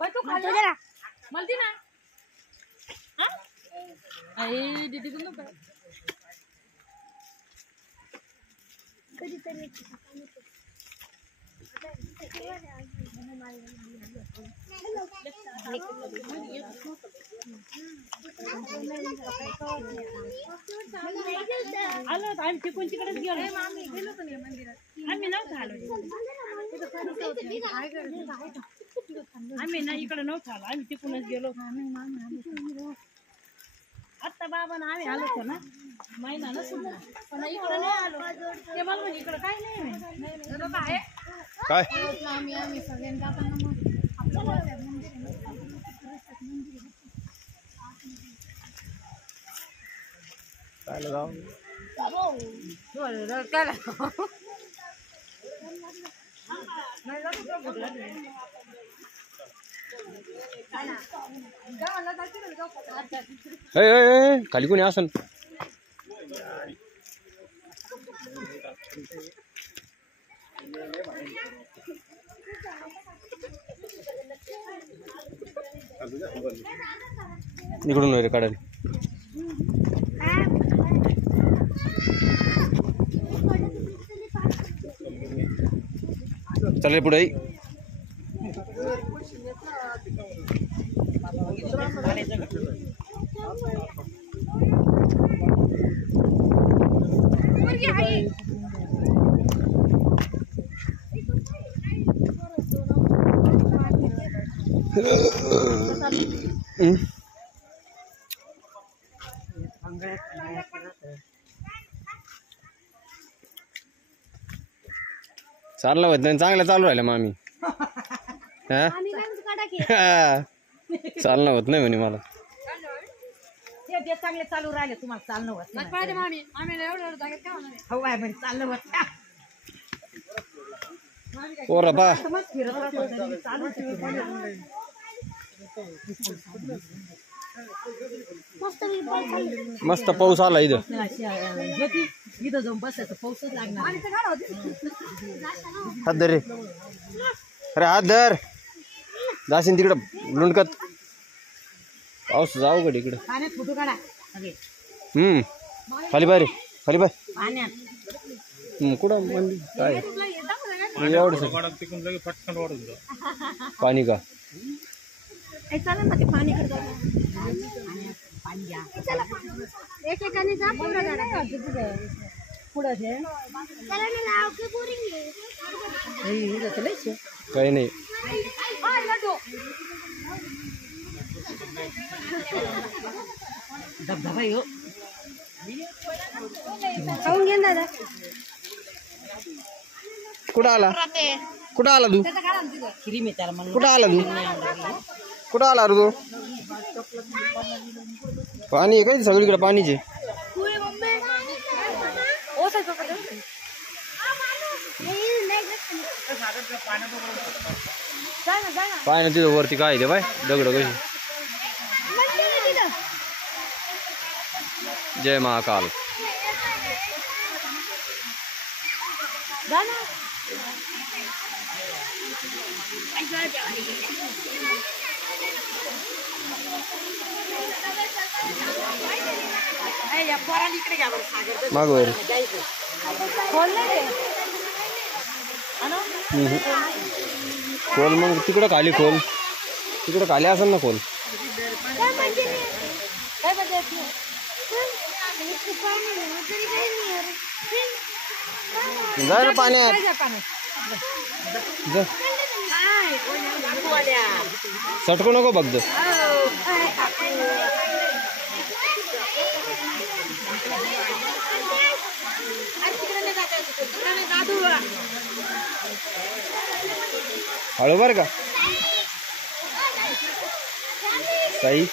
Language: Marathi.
तू खाल्लं जरा मलती ना आई दीदी को नको कधीतरी आलो आम्ही तिकडून तिकडेच गेलो आम्ही गेलो पण मंदिरात आम्ही नव्हतो आलो आम्ही ना इकडे नव्हतो आलो आम्ही तिकडूनच गेलो आता बाबा ना आम्ही आलो होतो ना महिना ना सुद्धा पण इकडे नाही आलो ते मला म्हणजे इकडे काय नाही काय आम्ही सगळ्यांना आपण आपलं काय जाऊ खाली कोणी असन इकडून रे काढायला चल पुढे चाललं होत नाही चांगलं चालू राहिलं मग आम्ही चालणं होत नाही म्हणे मला चांगले चालू राहिले तुम्हाला चालणं होत चालणं होत पोरं पा मस्त पाऊस आला इथं इथं जाऊन बसायचं पाऊसच लागणार हात धर रे अरे हात धर जाशील तिकडं लुंडकत पाऊस जाऊ गड इकडं पाण्यात फोटो काढा खाली बाय रे खाली बाय पाण्यात कुठं काय एवढं पाणी का चला ना ते पाणी एकेकाने जा पुढं काही नाही धबधबा येऊ खाऊन घे दादा कुठं आला कुठं आला तू कुठं आला तू कुठं आला रे तू पाणी आहे काय सगळीकडे पाणीचे पाय ना तिथं वरती काय ते बाय दगड कशी जय महाकाल मागवर खोल मग तिकडं खाली खोल तिकडं खाली असेल ना खोल जा ना पाण्यात सटकू नको बघ हळू बर का साई